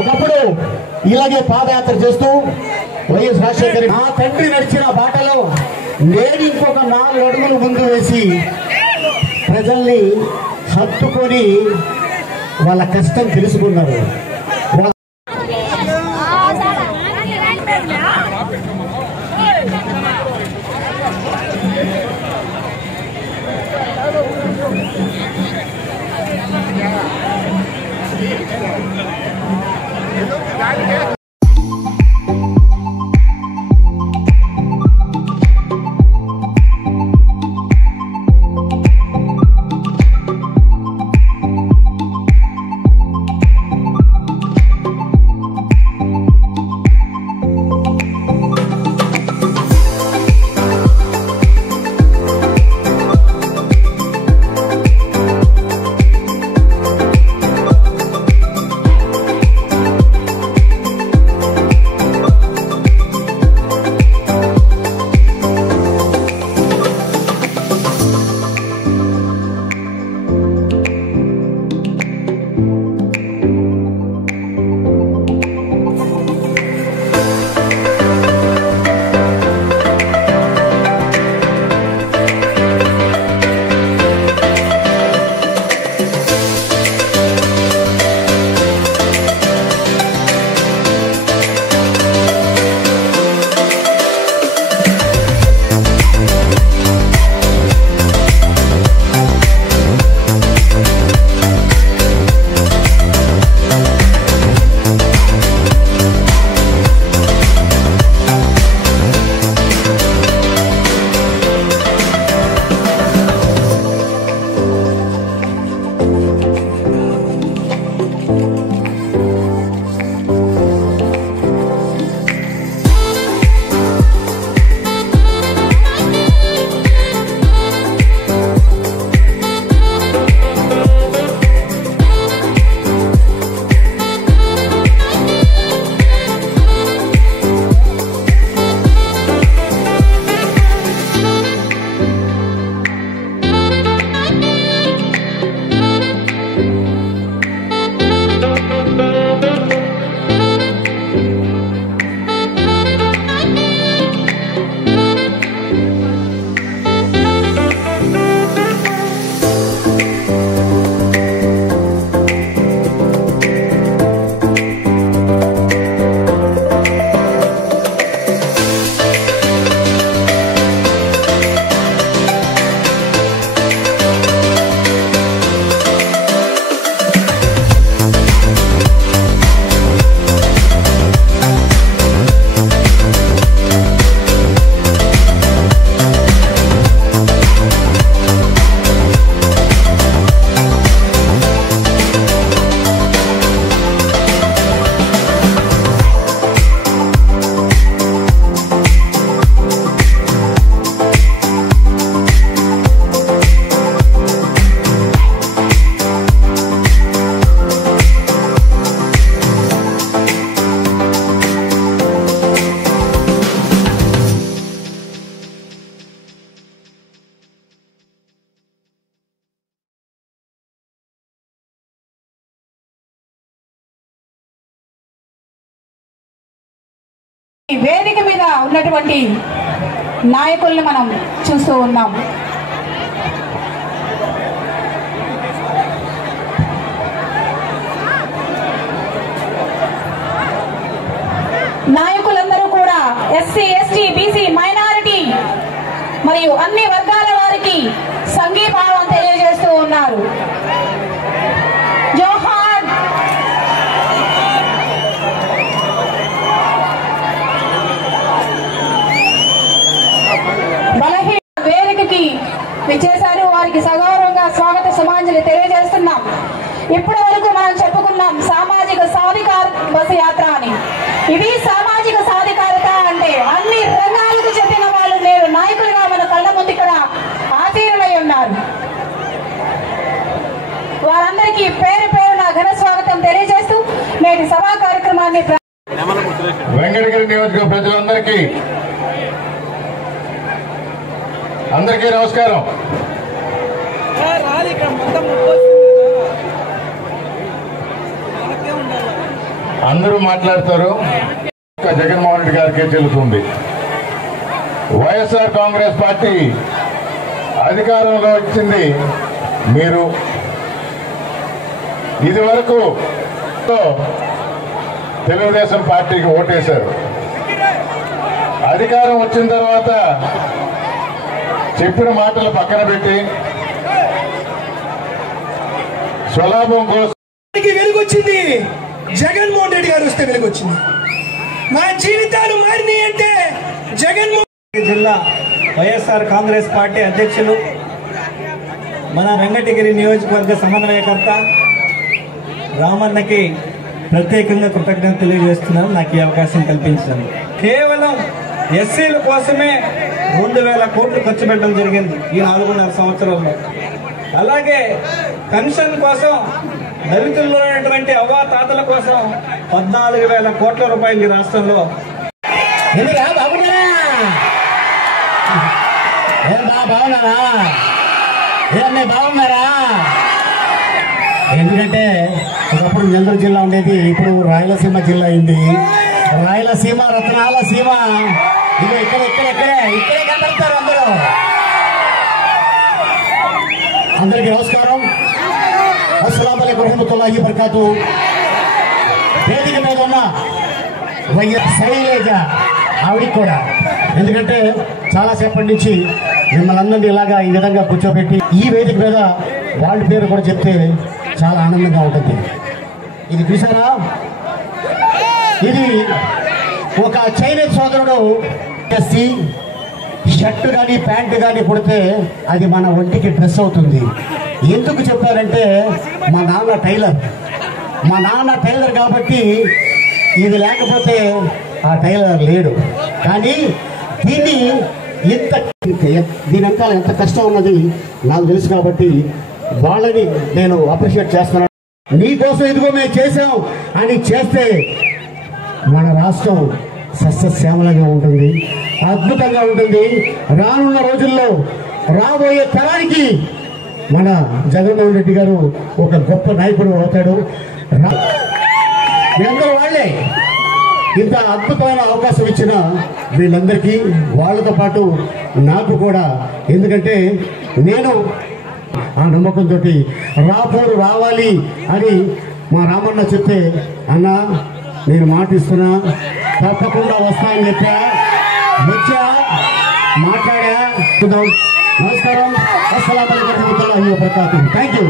ఒకప్పుడు ఇలాగే పాదయాత్ర చేస్తూ వైఎస్ రాజశేఖర్ నా తండ్రి నడిచిన బాటలో నేను ఇంకొక 4 అడుగులు ముందు వేసి ప్రజల్ని హత్తుకొని వాళ్ళ కష్టం తెలుసుకున్నారు. వేదిక మీద ఉన్నటువంటి నాయకుల్ని మనం చూస్తూ ఉన్నాం. నాయకులందరూ కూడా ఎస్సీ, ఎస్టీ, బీసీ, మైనారిటీ మరియు అన్ని వర్గాల వారికి సంఘీభావం తెలియజేస్తూ ఉన్నారు. జోహార్. బలహీన వేదికకి విచ్చేశారు. వారికి సగౌరవంగా స్వాగత సుమాంజలి తెలియజేస్తున్నాం. ఇప్పటి వరకు మనం చెప్పుకున్నాం సామాజిక సాధికార బస్సు యాత్ర అని. ఇది సామాజిక సాధికారత అంటే అన్ని రంగాలకు చెందిన వాళ్ళు నేడు నాయకులుగా మన కళ్ళ ముందు ఇక్కడ ఆసీనులై ఉన్నారు. వారందరికీ పేరు పేరున ఘన స్వాగతం తెలియజేస్తూ నేటి సభా కార్యక్రమాన్ని వెంకటగిరి నియోజకవర్గ ప్రజలందరికీ నమస్కారం. అందరూ మాట్లాడతారు, జగన్మోహన్ రెడ్డి గారికే చెల్లుతుంది. వైఎస్ఆర్ కాంగ్రెస్ పార్టీ అధికారంలో వచ్చింది మీరు. ఇది వరకు తెలుగుదేశం పార్టీకి ఓటేశారు. అధికారం వచ్చిన తర్వాత చెప్పిన మాటలు పక్కన పెట్టి స్వలాభం కోసం వెలుగొచ్చింది. జగన్మోహన్ రెడ్డి గారు వస్తే వెలుగొచ్చింది. మా జీవితాలు మారినాయి అంటే జగన్మోహన్ జిల్లా వైఎస్ఆర్ కాంగ్రెస్ పార్టీ అధ్యక్షులు, మన వెంకటగిరి నియోజకవర్గ సమన్వయకర్త రామన్నకి ప్రత్యేకంగా కృతజ్ఞత తెలియజేస్తున్నాను నాకు ఈ అవకాశం కల్పించాను. కేవలం ఎస్సీల కోసమే 2,000 కోట్లు ఖర్చు పెట్టడం జరిగింది ఈ 4.5 సంవత్సరాల్లో. అలాగే పెన్షన్ కోసం దళితుల్లో ఉన్నటువంటి అవ్వాతాతల కోసం 14,000 కోట్ల రూపాయలు ఈ రాష్ట్రంలో. బాగున్నారా? ఎందుకంటే ఒకప్పుడు నెల్లూరు జిల్లా ఉండేది, ఇప్పుడు రాయలసీమ జిల్లా అయింది. రాయలసీమ రత్నాల సీమ. ఇక ఇక్కడే కనబడతారు అందరూ. అందరికీ నమస్కారం. అస్సలాము అలైకుం వరహ్మతుల్లాహి వబరకాతు. వేదిక మీద ఉన్న వైఎస్ శైలజ ఆవిడికి కూడా, ఎందుకంటే చాలాసేపటి నుంచి మిమ్మల్ని అందరినీ ఇలాగా ఈ విధంగా కూర్చోబెట్టి ఈ వేదిక మీద వాళ్ళ పేరు కూడా చెప్తే చాలా ఆనందంగా ఉంటుంది. ఇది చూసారా, ఇది ఒక చైనీస్ సోదరుడు ఎస్సీ షర్టు కానీ ప్యాంటు కానీ కుడితే అది మన ఒంటికి డ్రెస్ అవుతుంది. ఎందుకు చెప్పారంటే మా నాన్న టైలర్ కాబట్టి ఇది లేకపోతే ఆ టైలర్ లేడు. కానీ దీని వెనకాల ఎంత కష్టం ఉన్నది నాకు తెలుసు కాబట్టి వాళ్ళని నేను అప్రిషియేట్ చేస్తున్నాను. నీకోసం ఇదిగో మేము చేసాం అని చేస్తే మన రాష్ట్రం సస్యశ్యామలంగా ఉంటుంది, అద్భుతంగా ఉంటుంది. రానున్న రోజుల్లో రాబోయే తరానికి మన జగన్మోహన్ రెడ్డి గారు ఒక గొప్ప నాయకుడు అవుతాడు. అందరూ వాళ్ళే ఇంత అద్భుతమైన అవకాశం ఇచ్చిన వీళ్ళందరికీ, వాళ్ళతో పాటు నాకు కూడా, ఎందుకంటే నేను ఆ నమ్మకంతో రాపూరు రావాలి అని మా రామన్న చెప్తే, అన్న నేను మాట ఇస్తున్నా, తప్పకుండా వస్తా అని చెప్పా, వచ్చా, మాట్లాడా. నమస్కారం. అస్సలాము అలైకుం వరహ్మతుల్లాహి వబరకాతుహు. Thank you.